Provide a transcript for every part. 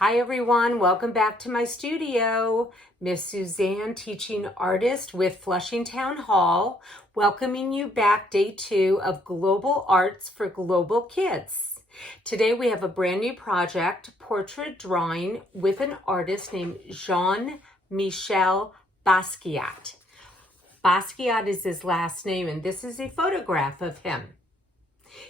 Hi everyone, welcome back to my studio. Miss Suzanne, teaching artist with Flushing Town Hall, welcoming you back day 2 of Global Arts for Global Kids. Today we have a brand new project, portrait drawing with an artist named Jean-Michel Basquiat. Basquiat is his last name, and this is a photograph of him.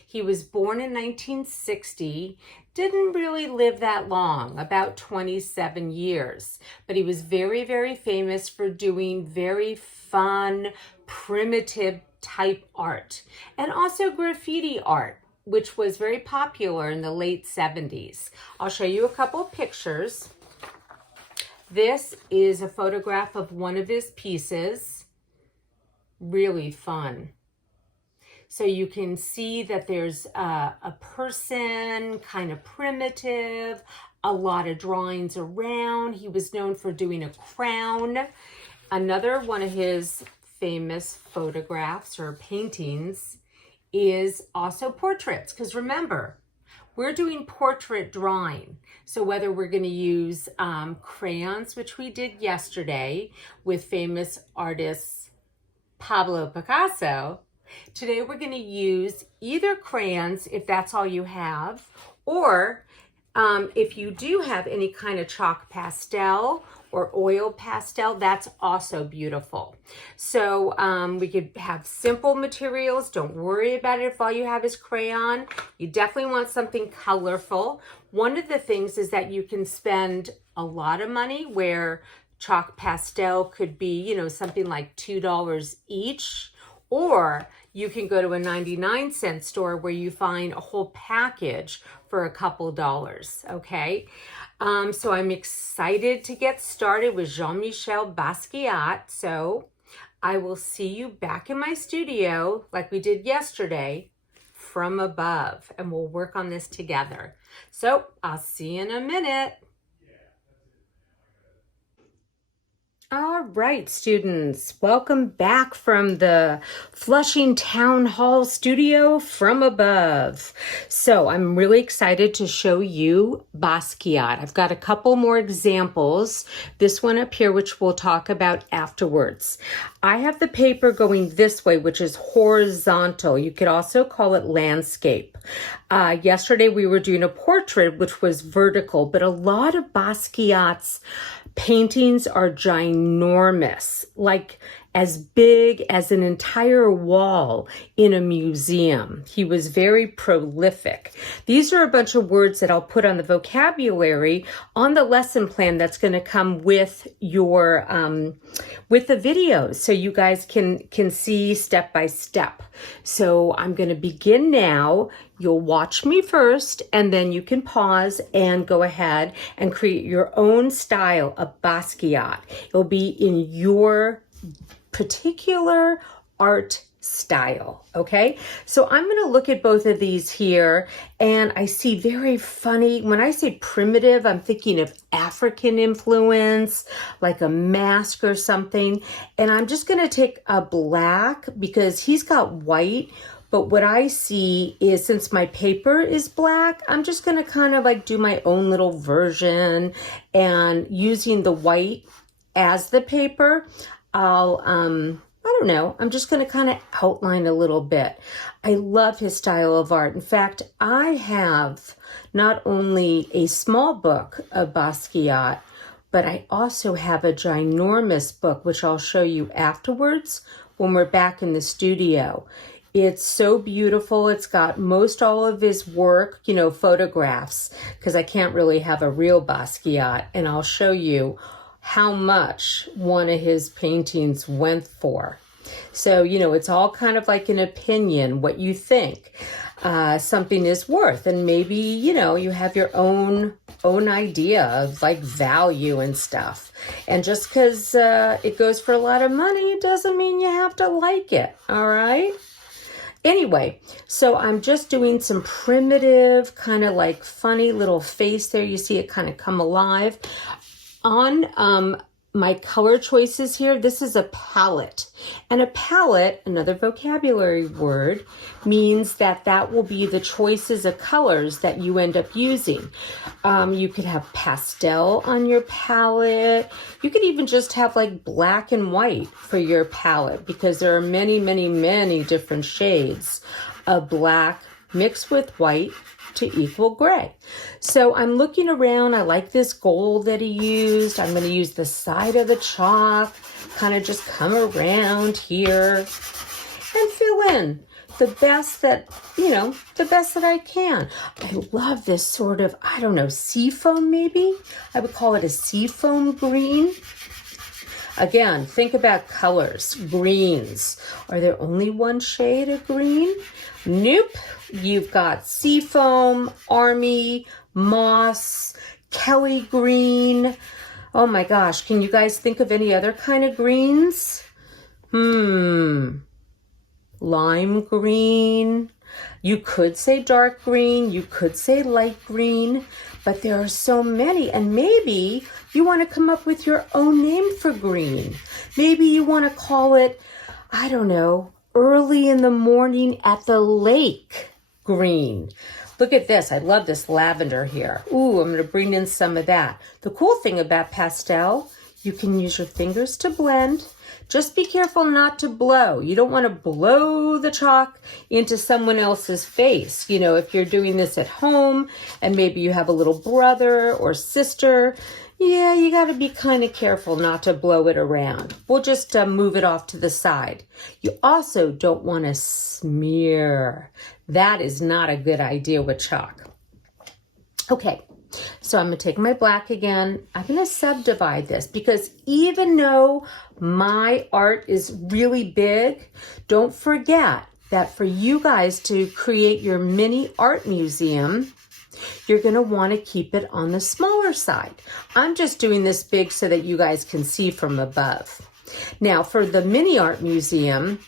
He was born in 1960, didn't really live that long, about 27 years, but he was very, very famous for doing very fun, primitive type art, and also graffiti art, which was very popular in the late 70s. I'll show you a couple pictures. This is a photograph of one of his pieces. Really fun. So you can see that there's a person, kind of primitive, a lot of drawings around. He was known for doing a crown. Another one of his famous photographs or paintings is also portraits, because remember, we're doing portrait drawing. So whether we're going to use crayons, which we did yesterday with famous artists Pablo Picasso, today we're going to use either crayons if that's all you have, or if you do have any kind of chalk pastel or oil pastel, that's also beautiful. So we could have simple materials. Don't worry about it if all you have is crayon. You definitely want something colorful. One of the things is that you can spend a lot of money where chalk pastel could be, you know, something like $2 each. Or you can go to a 99-cent store where you find a whole package for a couple dollars, okay? So I'm excited to get started with Jean-Michel Basquiat. So I will see you back in my studio like we did yesterday from above, and we'll work on this together. So I'll see you in a minute. All right, students, welcome back from the Flushing Town Hall studio from above. So I'm really excited to show you Basquiat. I've got a couple more examples. This one up here, which we'll talk about afterwards. I have the paper going this way, which is horizontal. You could also call it landscape. Yesterday we were doing a portrait, which was vertical, but a lot of Basquiat's paintings are ginormous, like as big as an entire wall in a museum. He was very prolific. These are a bunch of words that I'll put on the vocabulary on the lesson plan that's going to come with your with the videos, so you guys can see step by step. So I'm going to begin now. You'll watch me first, and then you can pause and go ahead and create your own style of Basquiat. It'll be in your particular art style, okay? So I'm going to look at both of these here, and I see very funny, when I say primitive, I'm thinking of African influence, like a mask or something. And I'm just going to take a black because he's got white. But what I see is, since my paper is black, I'm just going to kind of like do my own little version, and using the white as the paper, I'll, I don't know, I'm just going to kind of outline a little bit. I love his style of art. In fact, I have not only a small book of Basquiat, but I also have a ginormous book, which I'll show you afterwards when we're back in the studio. It's so beautiful. It's got most all of his work, you know, photographs, because I can't really have a real Basquiat. And I'll show you how much one of his paintings went for. So, you know, it's all kind of like an opinion, what you think something is worth. And maybe, you know, you have your own idea of like value and stuff. And just because it goes for a lot of money doesn't mean you have to like it. All right. Anyway, so I'm just doing some primitive, kind of like funny little face there. You see it kind of come alive. On my color choices here. This is a palette. And a palette, another vocabulary word, means that that will be the choices of colors that you end up using. You could have pastel on your palette. You could even just have like black and white for your palette, because there are many, many, many different shades of black mixed with white to equal gray. So I'm looking around. I like this gold that he used. I'm going to use the side of the chalk, kind of just come around here and fill in the best that, the best that I can. I love this sort of, I don't know, seafoam maybe? I would call it a seafoam green. Again, think about colors, greens. Are there only one shade of green? Nope. You've got seafoam, army, moss, Kelly green. Oh my gosh, can you guys think of any other kind of greens? Lime green. You could say dark green, you could say light green, but there are so many, and maybe you want to come up with your own name for green. Maybe you want to call it, I don't know, early in the morning at the lake green. Look at this. I love this lavender here. Ooh, I'm going to bring in some of that. The cool thing about pastel, you can use your fingers to blend. Just be careful not to blow. You don't want to blow the chalk into someone else's face. If you're doing this at home and maybe you have a little brother or sister, yeah, you got to be kind of careful not to blow it around. We'll just move it off to the side. You also don't want to smear. That is not a good idea with chalk. Okay. So I'm going to take my black again. I'm going to subdivide this, because even though my art is really big, don't forget that for you guys to create your mini art museum, you're going to want to keep it on the smaller side. I'm just doing this big so that you guys can see from above. Now for the mini art museum,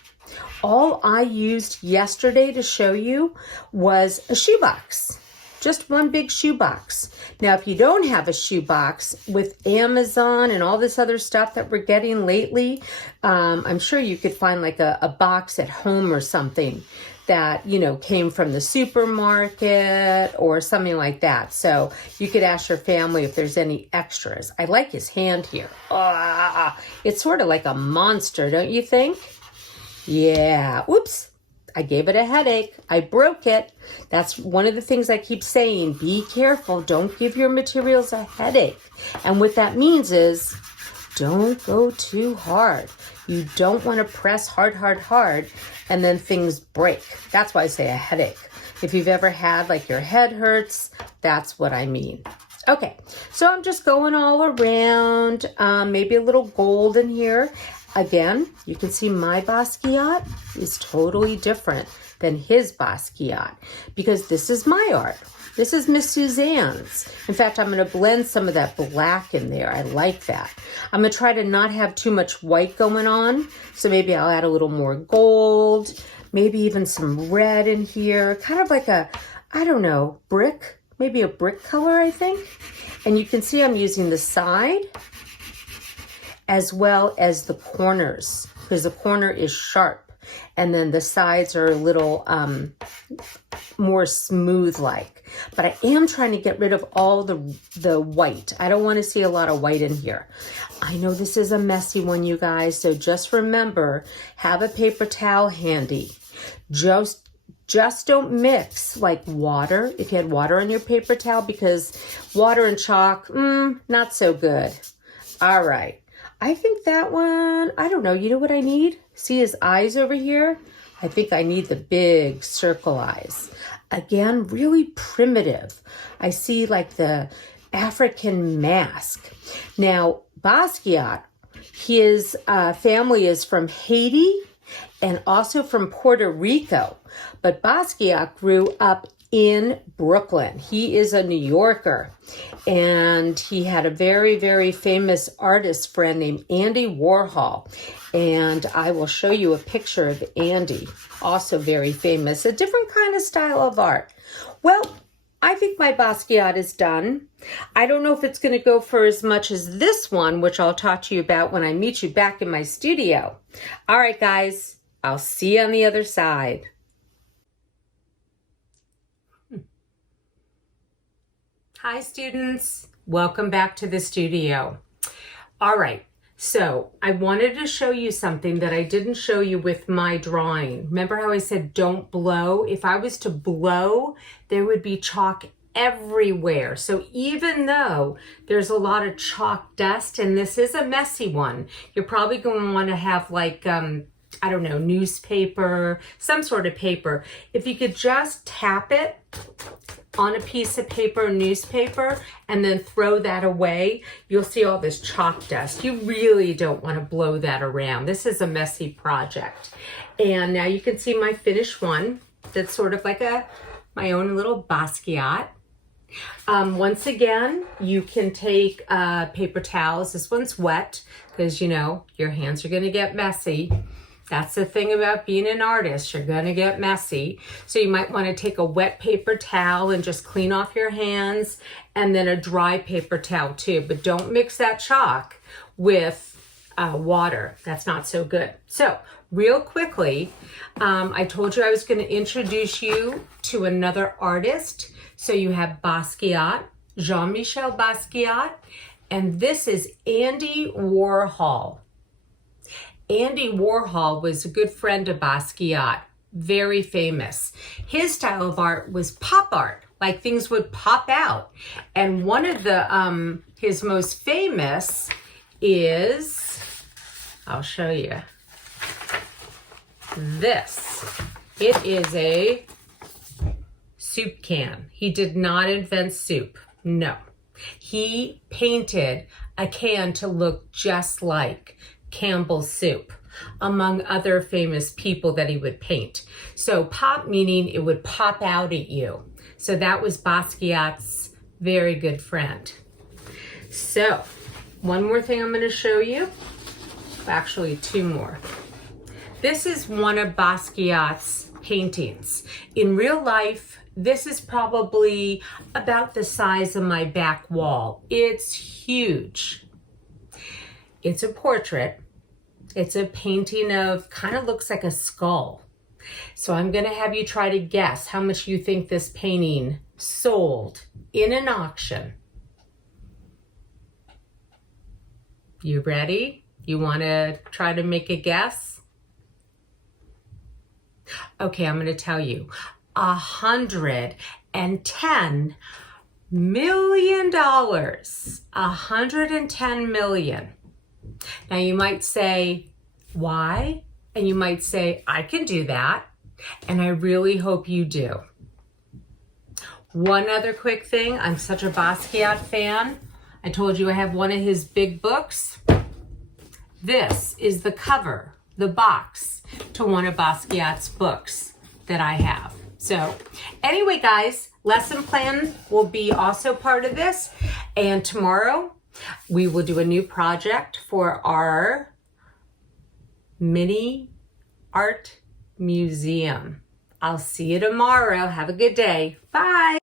all I used yesterday to show you was a shoebox. Just one big shoebox. Now, if you don't have a shoebox, with Amazon and all this other stuff that we're getting lately, I'm sure you could find like a box at home or something that, came from the supermarket or something like that. So you could ask your family if there's any extras. I like his hand here. It's sort of like a monster, don't you think? Yeah. Oops. I gave it a headache. I broke it. That's one of the things I keep saying. Be careful. Don't give your materials a headache. And what that means is don't go too hard. You don't want to press hard, and then things break. That's why I say a headache. If you've ever had like your head hurts, that's what I mean. Okay, so I'm just going all around, maybe a little gold in here. Again, you can see my Basquiat is totally different than his Basquiat, because this is my art. This is Miss Suzanne's. In fact, I'm going to blend some of that black in there. I like that. I'm going to try to not have too much white going on, so maybe I'll add a little more gold, maybe even some red in here, kind of like a, I don't know, brick, maybe a brick color, I think. And you can see I'm using the side as well as the corners, because the corner is sharp and then the sides are a little more smooth like. But I am trying to get rid of all the white. I don't want to see a lot of white in here. I know this is a messy one, you guys, so just remember, have a paper towel handy. Just don't mix like water, if you had water on your paper towel, because water and chalk, not so good. All right. I think that one, I don't know. You know what I need? See his eyes over here? I think I need the big circle eyes. Again, really primitive. I see like the African mask. Now, Basquiat, his family is from Haiti and also from Puerto Rico. But Basquiat grew up in Brooklyn. He is a New Yorker, and he had a very, very famous artist friend named Andy Warhol. And I will show you a picture of Andy, also very famous, a different kind of style of art. Well, I think my Basquiat is done. I don't know if it's going to go for as much as this one, which I'll talk to you about when I meet you back in my studio. All right, guys, I'll see you on the other side. Hi, students. Welcome back to the studio. All right. So I wanted to show you something that I didn't show you with my drawing. Remember how I said don't blow? If I was to blow, there would be chalk everywhere. So even though there's a lot of chalk dust, and this is a messy one, you're probably going to want to have like, I don't know, newspaper, some sort of paper. If you could just tap it on a piece of paper or newspaper and then throw that away, you'll see all this chalk dust. You really don't want to blow that around. This is a messy project. And now you can see my finished one. That's sort of like my own little Basquiat. Once again, you can take paper towels. This one's wet because, you know, your hands are going to get messy. That's the thing about being an artist. You're going to get messy. So you might want to take a wet paper towel and just clean off your hands, and then a dry paper towel too. But don't mix that chalk with water. That's not so good. So real quickly, I told you I was going to introduce you to another artist. So you have Basquiat, Jean-Michel Basquiat, and this is Andy Warhol. Andy Warhol was a good friend of Basquiat, very famous. His style of art was pop art, like things would pop out. And one of the his most famous is, I'll show you, this. It is a soup can. He did not invent soup, no. He painted a can to look just like Campbell's soup, among other famous people that he would paint. So pop meaning it would pop out at you. So that was Basquiat's very good friend. So one more thing I'm going to show you. Actually, two more. This is one of Basquiat's paintings. In real life, this is probably about the size of my back wall. It's huge. It's a portrait. It's a painting of, kind of looks like a skull. So I'm going to have you try to guess how much you think this painting sold in an auction. You ready? You want to try to make a guess? Okay, I'm going to tell you. $110 million. $110 million. Now you might say, why? And you might say, I can do that. And I really hope you do. One other quick thing. I'm such a Basquiat fan. I told you I have one of his big books. This is the cover, the box to one of Basquiat's books that I have. So anyway, guys, lesson plan will be also part of this. And tomorrow, we will do a new project for our mini art museum. I'll see you tomorrow. Have a good day. Bye.